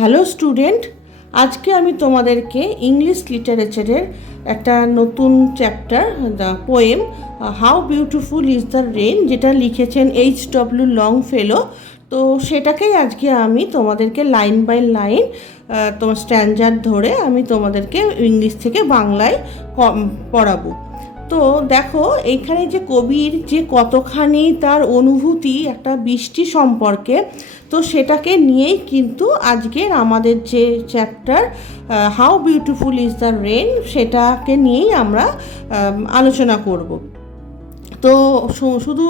Hello student, আজকে আমি তোমাদেরকে ইংলিশ লিটারেচারের একটা নতুন chapter the poem how beautiful is the rain, যেটা লিখেছেন H.W. লংফেলো। তো সেটাকেই আজকে আমি তোমাদেরকে লাইন বাই লাইন তোমার স্ট্যান্ডার্ড ধরে আমি তোমাদেরকে ইংলিশ থেকে বাংলায় পড়াবো। তো দেখো এইখানে যে কবির যে কতখানি তার অনুভূতি একটা বৃষ্টি সম্পর্কে, তো সেটাকে নিয়েই কিন্তু আজকের আমাদের যে chapter how beautiful is the rain সেটাকে নিয়েই আমরা আলোচনা করব। তো শুধু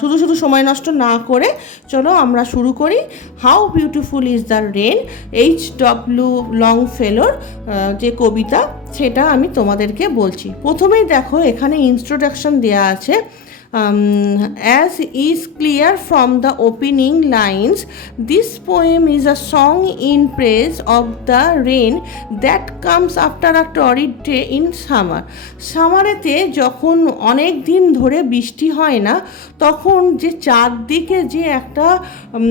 শুধু শুধু সময় নষ্ট না করে চলো আমরা শুরু করি। How beautiful is the rain, H.W. লংফেলোর যে কবিতা, সেটা আমি তোমাদেরকে বলছি। প্রথমেই দেখো এখানে ইন্ট্রোডাকশন দেওয়া আছে। As is clear from the opening lines, this poem is a song in praise of the rain that comes after a torrid day in summer. সামারেতে যখন অনেক দিন ধরে বৃষ্টি হয় না, তখন যে চারদিকে যে একটা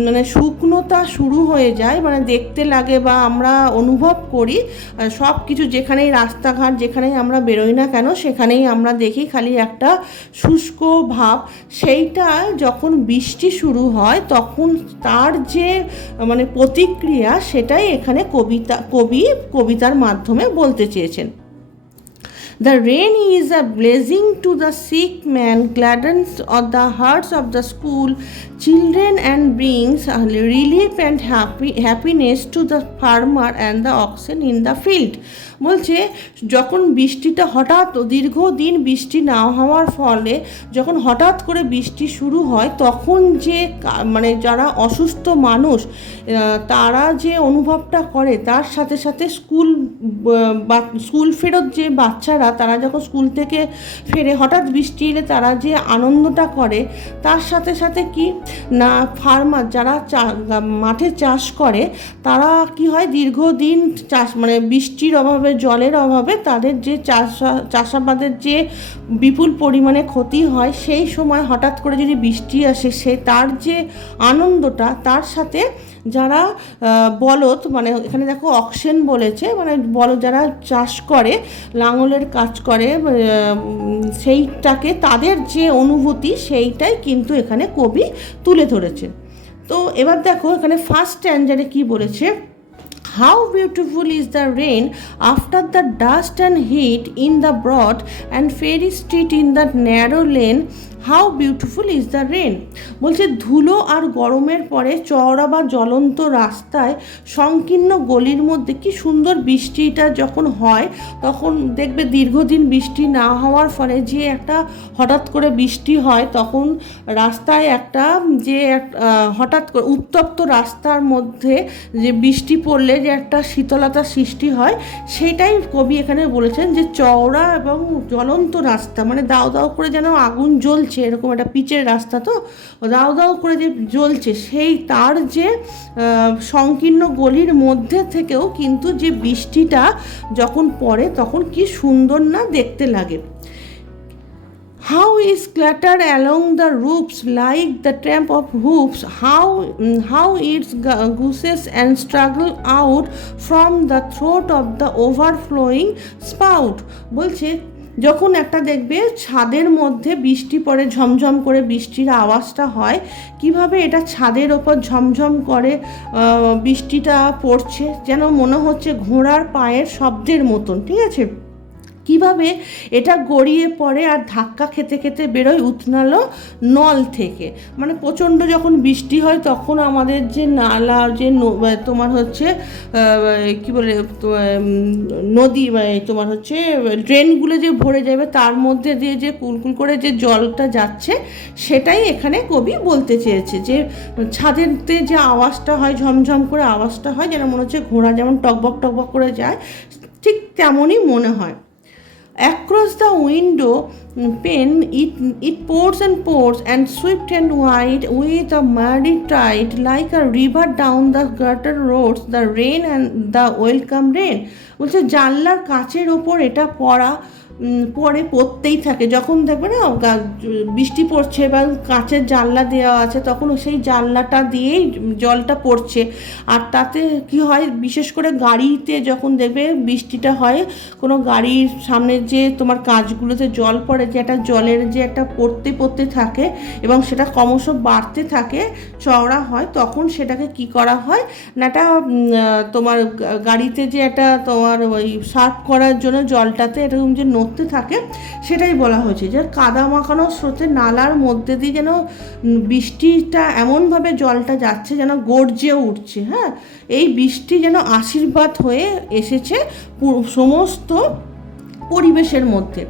মানে শুকনোতা শুরু হয়ে যায়, মানে দেখতে লাগে বা আমরা অনুভব করি, সব কিছু যেখানেই রাস্তাঘাট যেখানেই আমরা বেরোই না কেন সেখানেই আমরা দেখি খালি একটা শুষ্ক ভাব। সেইটা যখন বৃষ্টি শুরু হয় তখন তার যে মানে প্রতিক্রিয়া, সেটাই এখানে কবিতার মাধ্যমে বলতে চেয়েছেন। The rain is a blessing to the sick man, gladdens of the hearts of the school children and brings relief and happiness to the farmer and the oxen in the field. বলছে যখন বৃষ্টিটা হঠাৎ দীর্ঘদিন বৃষ্টি না হওয়ার ফলে যখন হঠাৎ করে বৃষ্টি শুরু হয়, তখন যে মানে যারা অসুস্থ মানুষ তারা যে অনুভবটা করে, তার সাথে সাথে স্কুল ফেরত যে বাচ্চারা তারা যখন স্কুল থেকে ফেরে হঠাৎ বৃষ্টি এলে তারা যে আনন্দটা করে, তার সাথে সাথে কি না ফার্মার যারা মাঠে চাষ করে তারা কি হয় দীর্ঘদিন চাষ মানে বৃষ্টির অভাবে জলের অভাবে তাদের যে চাষাবাদের যে বিপুল পরিমাণে ক্ষতি হয়, সেই সময় হঠাৎ করে যদি বৃষ্টি আসে সে তার যে আনন্দটা, তার সাথে যারা বলদ মানে এখানে দেখো অক্সেন বলেছে, মানে বলদ যারা চাষ করে লাঙলের কাজ করে সেইটাকে তাদের যে অনুভূতি সেইটাই কিন্তু এখানে কবি তুলে ধরেছে। তো এবার দেখো এখানে ফার্স্ট স্ট্যান্ডারে কি বলেছে। How beautiful is the rain after the dust and heat in the broad and fairy street in the narrow lane. How beautiful is the rain, বলছে ধুলো আর গরমের পরে চওড়া বা জ্বলন্ত রাস্তায় সংকীর্ণ গলির মধ্যে কি সুন্দর বৃষ্টিটা যখন হয়, তখন দেখবে দীর্ঘদিন বৃষ্টি না হওয়ার ফলে যে একটা হঠাৎ করে বৃষ্টি হয়, তখন রাস্তায় একটা যে হঠাৎ করে উত্তপ্ত রাস্তার মধ্যে যে বৃষ্টি পড়লে যে একটা শীতলতা সৃষ্টি হয়, সেটাই কবি এখানে বলেছেন যে চওড়া এবং জ্বলন্ত রাস্তা, মানে দাও দাও করে যেন আগুন জ্বলছে, এরকম একটা পিচের রাস্তা, তো দাও দাও করে যে জ্বলছে, সেই তার যে সংকীর্ণ গলির মধ্যে থেকেও কিন্তু যে বৃষ্টিটা যখন পড়ে তখন কি সুন্দর না দেখতে লাগে। How is clatter along the roofs like the tramp of hoofs, how its gooses and struggle out from the throat of the overflowing spout, বলছে যখন একটা দেখবে ছাদের মধ্যে বৃষ্টি পড়ে ঝমঝম করে বৃষ্টির আওয়াজটা হয়, কিভাবে এটা ছাদের ওপর ঝমঝম করে বৃষ্টিটা পড়ছে, যেন মনে হচ্ছে ঘোড়ার পায়ের শব্দের মতন, ঠিক আছে, কিভাবে এটা গড়িয়ে পড়ে আর ধাক্কা খেতে খেতে বেরোয় উতনালো নল থেকে। মানে প্রচণ্ড যখন বৃষ্টি হয় তখন আমাদের যে নালা যে তোমার হচ্ছে কি বলে নদী তোমার হচ্ছে ড্রেনগুলো যে ভরে যাবে, তার মধ্যে দিয়ে যে কুলকুল করে যে জলটা যাচ্ছে, সেটাই এখানে কবি বলতে চেয়েছে যে ছাদেতে যে আওয়াজটা হয় ঝমঝম করে আওয়াজটা হয়, যেন মনে হচ্ছে ঘোড়া যেমন টকবক টকবক করে যায়, ঠিক তেমনই মনে হয়। Across the window pane it pours and swift and wide with a muddy tide like a river down the gutter roads the rain and the welcome rain, বলছে জানলার কাচের ওপর এটা পড়া পরে পড়তেই থাকে। যখন দেখবে না বৃষ্টি পড়ছে বা কাঁচের জানলা দেওয়া আছে, তখন সেই জানলাটা দিয়েই জলটা পড়ছে। আর তাতে কি হয়, বিশেষ করে গাড়িতে যখন দেখবে বৃষ্টিটা হয়, কোনো গাড়ির সামনে যে তোমার কাঁচগুলোতে জল পড়ে, যে একটা জলের যে একটা পড়তে পড়তে থাকে এবং সেটা ক্রমশ বাড়তে থাকে, চওড়া হয়, তখন সেটাকে কি করা হয় না, একটা তোমার গাড়িতে যে একটা তোমার ওই সার্ভ করার জন্য জলটাতে এরকম যে নড়তে থাকে, সেটাই বলা হয়েছে যে কাদা মাখানো স্রোতের নালার মধ্যে দিয়ে যেন বৃষ্টিটা এমনভাবে জলটা যাচ্ছে যেন গর্জে উঠছে। হ্যাঁ, এই বৃষ্টি যেন আশীর্বাদ হয়ে এসেছে সমস্ত পরিবেশের মধ্যে।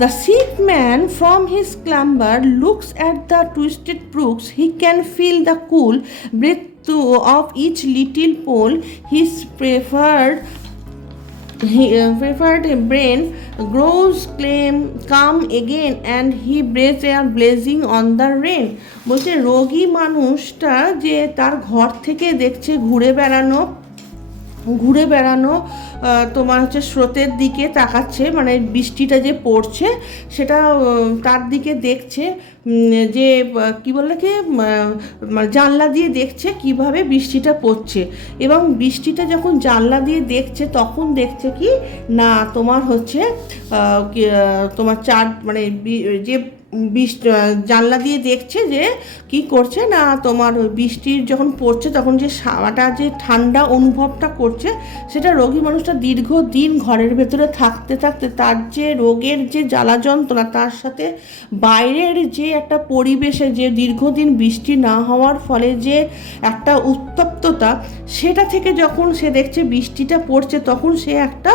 The sick man from his slumber looks at the twisted brooks. He can feel the cool breath of each little pool. His preferred brain grows calm again, and he breathes air blazing on the rain. বলছে রোগী মানুষটা যে তার ঘর থেকে দেখছে ঘুরে বেড়ানো তোমার হচ্ছে স্রোতের দিকে তাকাচ্ছে, মানে বৃষ্টিটা যে পড়ছে সেটা তার দিকে দেখছে, যে কি বলে কি জানলা দিয়ে দেখছে কিভাবে বৃষ্টিটা পড়ছে। এবং বৃষ্টিটা যখন জানলা দিয়ে দেখছে, তখন দেখছে কি না তোমার হচ্ছে তোমার মানে যে জানলা দিয়ে দেখছে যে কি করছে না তোমার বৃষ্টির যখন পড়ছে, তখন যে সারাটা যে ঠান্ডা অনুভবটা করছে, সেটা রোগী মানুষটা দীর্ঘদিন ঘরের ভেতরে থাকতে থাকতে তার যে রোগের যে জ্বালা যন্ত্রণা, তার সাথে বাইরের যে একটা পরিবেশে যে দীর্ঘদিন বৃষ্টি না হওয়ার ফলে যে একটা উত্তপ্ততা, সেটা থেকে যখন সে দেখছে বৃষ্টিটা পড়ছে, তখন সে একটা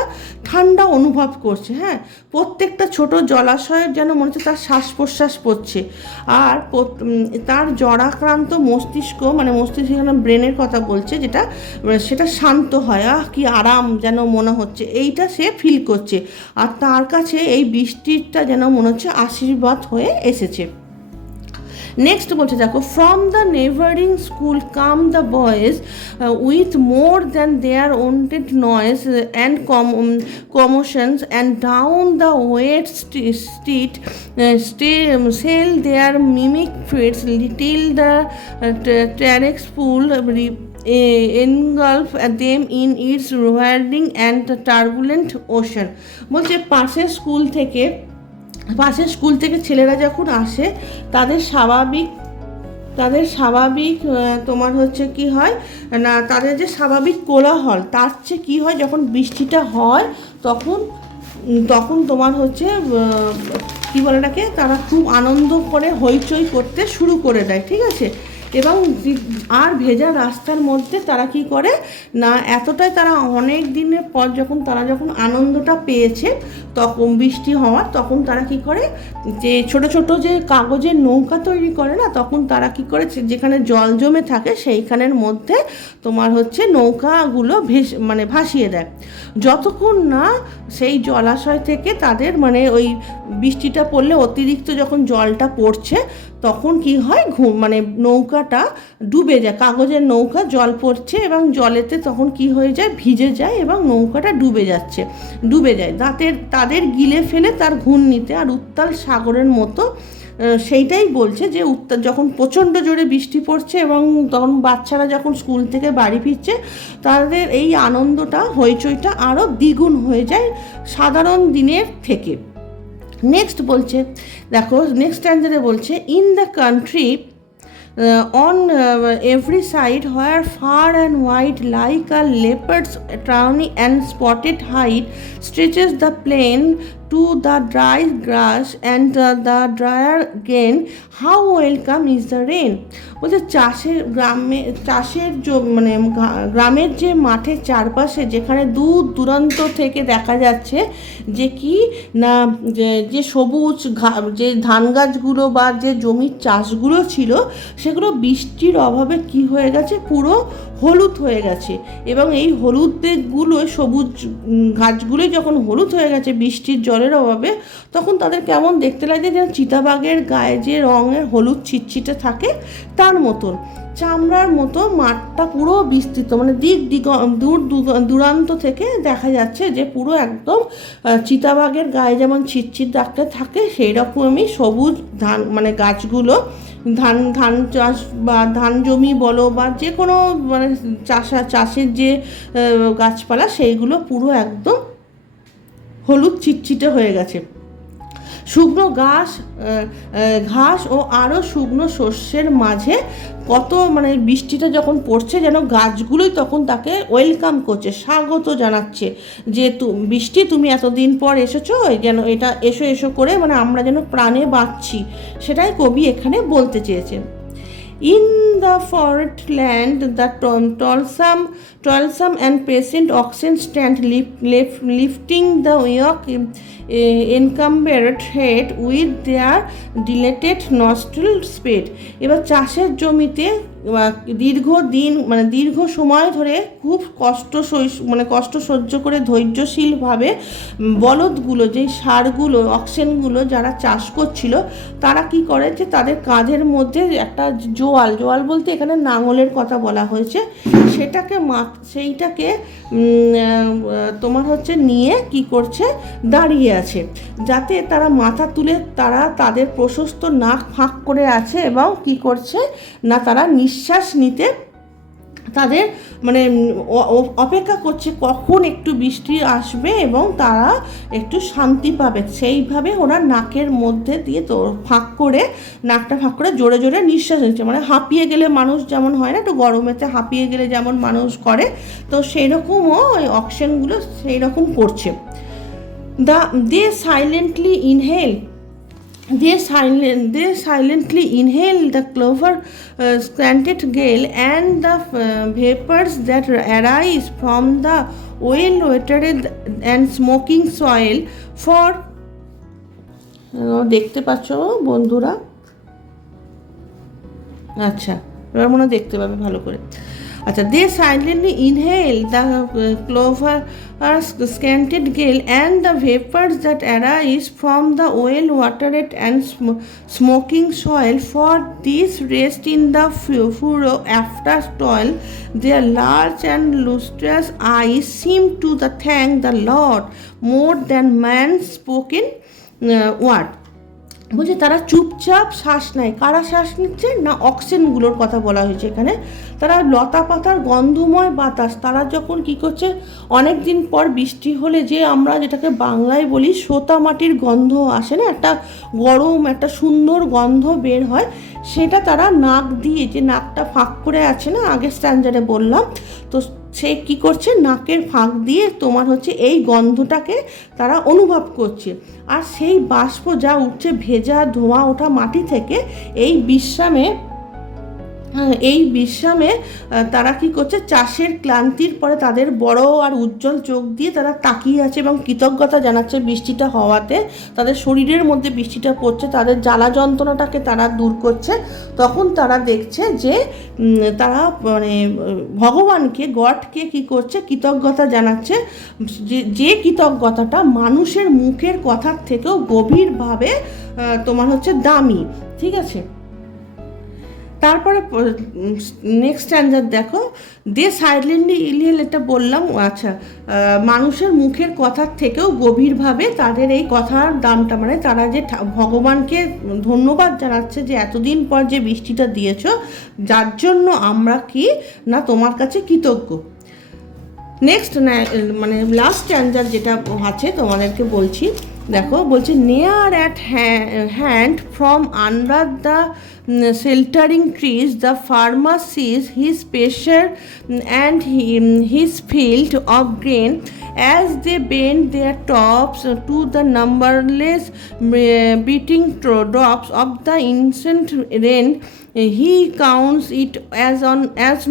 ঠান্ডা অনুভব করছে। হ্যাঁ, প্রত্যেকটা ছোট জলাশয়ের যেন মনে হচ্ছে তার শ্বাস প্রশ্বাস পড়ছে। আর তার জরাক্রান্ত মস্তিষ্ক, মানে মস্তিষ্ক এখানে ব্রেনের কথা বলছে, সেটা শান্ত হয়, কি আরাম যেন মনে হচ্ছে, এইটা সে ফিল করছে। আর তার কাছে এই বৃষ্টিটা যেন মনে হচ্ছে আশীর্বাদ হয়ে এসেছে। নেক্সট বলছে দেখো, from the neighbouring school came the boys with more than their wonted noise and commotions, and down the wet street sail their mimic feet till the terrex pool engulf them in its whirling and turbulent ocean. বলছে পাশের school থেকে ছেলেরা যখন আসে, তাদের স্বাভাবিক তোমার হচ্ছে কি হয় না, তাদের যে স্বাভাবিক কোলাহল, তার চেয়ে কী হয়, যখন বৃষ্টিটা হয় তখন তোমার হচ্ছে কী বলে এটাকে, তারা খুব আনন্দ করে হইচই করতে শুরু করে দেয়। ঠিক আছে, এবং আর ভেজা রাস্তার মধ্যে তারা কি করে না, এতটাই তারা অনেক দিনের পর যখন আনন্দটা পেয়েছে, তখন বৃষ্টি হওয়ার, তখন তারা কি করে, যে ছোট ছোট যে কাগজের নৌকা তৈরি করে না, তখন তারা কি করে, যেখানে জল জমে থাকে সেইখানের মধ্যে তোমার হচ্ছে নৌকাগুলো ভাসিয়ে দেয়, যতক্ষণ না সেই জলাশয় থেকে তাদের মানে ওই বৃষ্টিটা পড়লে অতিরিক্ত যখন জলটা পড়ছে, তখন কি হয়, নৌকাটা ডুবে যায়, কাগজের নৌকা জল পড়ছে এবং জলেতে তখন কি হয়ে যায়, ভিজে যায় এবং নৌকাটা ডুবে যায় তাদের গিলে ফেলে তার ঘূর্ণিতে, আর উত্তাল সাগরের মতো। সেইটাই বলছে যে যখন প্রচণ্ড জোরে বৃষ্টি পড়ছে এবং তখন বাচ্চারা যখন স্কুল থেকে বাড়ি ফিরছে, তাদের এই আনন্দটা, হইচইটা আরও দ্বিগুণ হয়ে যায় সাধারণ দিনের থেকে। নেক্সট বলছে দেখো, নেক্সট স্ট্যান্ডারে বলছে, in the country on every side, where far and wide like a leopard's tawny and spotted hide stretches the plain to the dry grass and the drier grain, how welcome is the rain. বলছে গ্রামের যে মাঠের চারপাশে, যেখানে দূর দূরান্ত থেকে দেখা যাচ্ছে যে কি না, যে সবুজ যে ধান গাছগুলো বা যে জমির চাষগুলো ছিল, সেগুলো বৃষ্টির অভাবে কি হয়ে গেছে, পুরো হলুদ হয়ে গেছে, এবং এই হলুদগুলো সবুজ গাছগুলোই যখন হলুদ হয়ে গেছে বৃষ্টির জলের অভাবে, তখন তাদের কেমন দেখতে লাগে যেন চিতাবাঘের গায়ে যে রঙের হলুদ ছিটছিটে থাকে তার মতন, চামড়ার মতো মাঠটা পুরো বিস্তৃত, মানে দূর দূরান্ত থেকে দেখা যাচ্ছে যে পুরো একদম চিতাবাঘের গায়ে যেমন ছিটছিট দাগটা থাকে সেই রকমই সবুজ ধান, মানে গাছগুলো ধান চাষ বা ধান জমি বলো বা যে কোনো মানে চাষের যে গাছপালা সেইগুলো পুরো একদম হলুদ চিটচিটে হয়ে গেছে। শুকনো ঘাস ও আরও শুকনো শস্যের মাঝে কত মানে বৃষ্টিটা যখন পড়ছে যেন গাছগুলোই তখন তাকে ওয়েলকাম করছে, স্বাগত জানাচ্ছে যে বৃষ্টি তুমি এতদিন পর এসেছো, যেন এটা এসো এসো করে মানে আমরা যেন প্রাণে বাঁচছি, সেটাই কবি এখানে বলতে চেয়েছেন। In the forest land, the toilsome and patient oxen stand lifting the yoke encumbered head with their dilated nostril speed. এবার চাষের জমিতে দীর্ঘ সময় ধরে খুব কষ্ট সহ্য করে ধৈর্যশীলভাবে বলদগুলো, যেই ষাঁড়গুলো অক্সেনগুলো যারা চাষ করছিল, তারা কি করে যে তাদের কাঁধের মধ্যে একটা জোয়াল বলতে এখানে নাঙলের কথা বলা হয়েছে, সেইটাকে তোমার হচ্ছে নিয়ে কি করছে, দাঁড়িয়ে আছে, যাতে তারা মাথা তুলে তারা তাদের প্রশস্ত নাক ফাঁক করে আছে এবং কি করছে না তারা নিঃশ্বাস নিতে তাদের মানে অপেক্ষা করছে কখন একটু বৃষ্টি আসবে এবং তারা একটু শান্তি পাবে, সেইভাবে ওরা নাকের মধ্যে দিয়ে তো নাকটা ফাঁক করে জোরে জোরে নিঃশ্বাস নিচ্ছে, মানে হাঁপিয়ে গেলে মানুষ যেমন হয় না, একটু গরমেতে হাঁপিয়ে গেলে যেমন মানুষ করে, তো সেই রকমও ওই অক্সিজেনগুলো সেই রকম করছে। They silently inhale the clover scented gale and the vapors that arise from the well-watered and smoking soil for দেখতে পাচ্ছ বন্ধুরা? আচ্ছা, এবার মনে দেখতে পাবে ভালো করে। আচ্ছা, they silently inhale the clover's scented gale and the vapors that arise from the well-watered and smoking soil. For this rest in the furrow after toil, their large and lustrous eyes seem to thank the Lord more than man's spoken word. বলছে তারা চুপচাপ শ্বাস নেয়, কারা শ্বাস নিচ্ছে না অক্সিজেনগুলোর কথা বলা হয়েছে এখানে, তারা লতা পাতার গন্ধময় বাতাস, তারা যখন কি করছে অনেক দিন পর বৃষ্টি হলে যে আমরা যেটাকে বাংলায় বলি সোতা মাটির গন্ধ আসে না, একটা গরম একটা সুন্দর গন্ধ বের হয়, সেটা তারা নাক দিয়ে, যে নাকটা ফাঁক করে আছে না আগের স্ট্যান্ডার্ডে বললাম, তো সে কি করছে নাকের ফাঁক দিয়ে তোমার হচ্ছে এই গন্ধটাকে তারা অনুভব করছে, আর সেই বাষ্প যা উঠছে ভেজা ধোঁয়া ওঠা মাটি থেকে এই বিশ্রামে তারা কি করছে চাষের ক্লান্তির পরে তাদের বড় আর উজ্জ্বল চোখ দিয়ে তারা তাকিয়ে আছে এবং কৃতজ্ঞতা জানাচ্ছে বৃষ্টিটা হওয়াতে, তাদের শরীরের মধ্যে বৃষ্টিটা পড়ছে, তাদের জ্বালা যন্ত্রণাটাকে তারা দূর করছে। তখন তারা দেখছে যে তারা মানে ভগবানকে, গডকে কি করছে কৃতজ্ঞতা জানাচ্ছে, যে কৃতজ্ঞতাটা মানুষের মুখের কথার থেকেও গভীরভাবে তোমার হচ্ছে দামি। ঠিক আছে, তারপরে নেক্সট স্ট্যান্ডার্ড দেখো, দে সাইলেন্টলি ইনহেল, এটা বললাম। আচ্ছা, মানুষের মুখের কথার থেকেও গভীরভাবে তাদের এই কথার দামটা, মানে তারা যে ভগবানকে ধন্যবাদ জানাচ্ছে যে এতদিন পর যে বৃষ্টিটা দিয়েছো, যার জন্য আমরা কি না তোমার কাছে কৃতজ্ঞ। নেক্সট মানে লাস্ট স্ট্যান্ডার্ড যেটা আছে তোমাদেরকে বলছি, দেখো বলছে near at hand from under the sheltering trees the farmer sees his pasture and his field of grain as they bend their tops to the numberless beating drops of the incessant rain. He counts it as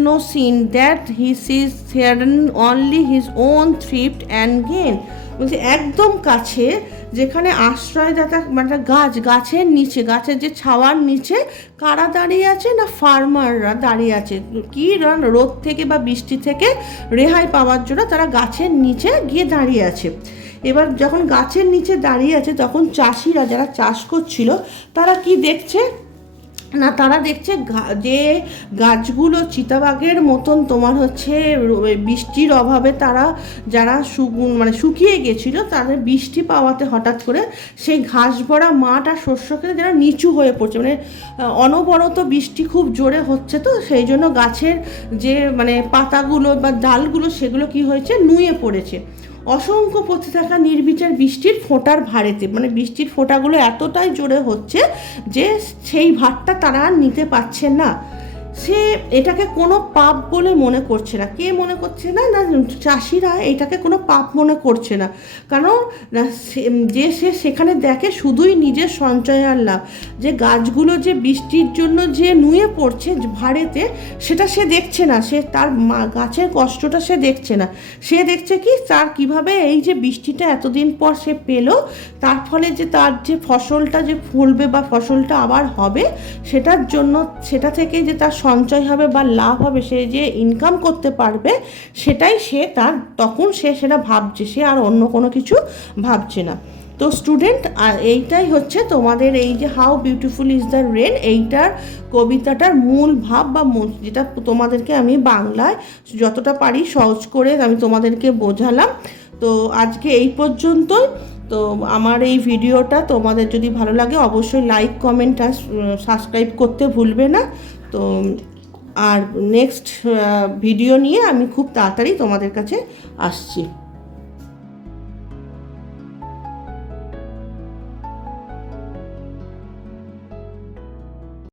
no sin that he sees hidden only his own thrift and gain. বলছে একদম কাছে যেখানে আশ্রয়দাতা মানে গাছের নিচে, গাছের যে ছাওয়ার নিচে কারা দাঁড়িয়ে আছে না ফার্মাররা দাঁড়িয়ে আছে, কি রোদ থেকে বা বৃষ্টি থেকে রেহাই পাওয়ার জন্য তারা গাছের নিচে গিয়ে দাঁড়িয়ে আছে। এবার যখন গাছের নিচে দাঁড়িয়ে আছে তখন চাষিরা যারা চাষ করছিল তারা কি দেখছে না, তারা দেখছে যে গাছগুলো চিতাবাঘের মতন তোমার হচ্ছে বৃষ্টির অভাবে তারা যারা শুকিয়ে গেছিলো, তাদের বৃষ্টি পাওয়াতে হঠাৎ করে সেই ঘাস ভরা মাঠ আর শস্য খেতে যারা নিচু হয়ে পড়ছে, অনবরত বৃষ্টি খুব জোরে হচ্ছে, তো সেই জন্য গাছের যে পাতাগুলো বা ডালগুলো সেগুলো কি হয়েছে, নুয়ে পড়েছে অসংখ্য পড়তে থাকা নির্বিচার বৃষ্টির ফোঁটার ভারেতে। বৃষ্টির ফোঁটাগুলো এতটাই জোরে হচ্ছে যে সেই ভারটা তারা আর নিতে পারছে না। সে এটাকে কোনো পাপ বলে মনে করছে না। কে মনে করছে না? না, চাষিরা এটাকে কোনো পাপ মনে করছে না, কারণ যে সে সেখানে দেখে শুধুই নিজের সঞ্চয়ের লাভ। যে গাছগুলো যে বৃষ্টির জন্য যে নুয়ে পড়ছে ভারেতে, সেটা সে দেখছে না, সে তার গাছের কষ্টটা সে দেখছে না। সে দেখছে কি, তার কিভাবে এই যে বৃষ্টিটা এতদিন পর সে পেলো, তার ফলে যে তার যে ফসলটা যে ফলবে বা ফসলটা আবার হবে, সেটার জন্য সেটা থেকে যে তার সঞ্চয় হবে বা লাভ হবে, সে যে ইনকাম করতে পারবে, সেটাই সে তার তখন সে সেটা ভাবছে, সে আর অন্য কোনো কিছু ভাবছে না। তো স্টুডেন্ট, এইটাই হচ্ছে তোমাদের এই যে how beautiful is the rain, এইটার কবিতাটার মূল ভাব বা যেটা তোমাদেরকে আমি বাংলায় যতটা পারি সহজ করে আমি তোমাদেরকে বোঝালাম। তো আজকে এই পর্যন্তই। তো আমার এই ভিডিওটা তোমাদের যদি ভালো লাগে অবশ্যই লাইক, কমেন্ট আর সাবস্ক্রাইব করতে ভুলবে না। তো আর নেক্সট ভিডিও নিয়ে আমি খুব তাড়াতাড়ি তোমাদের কাছে আসছি।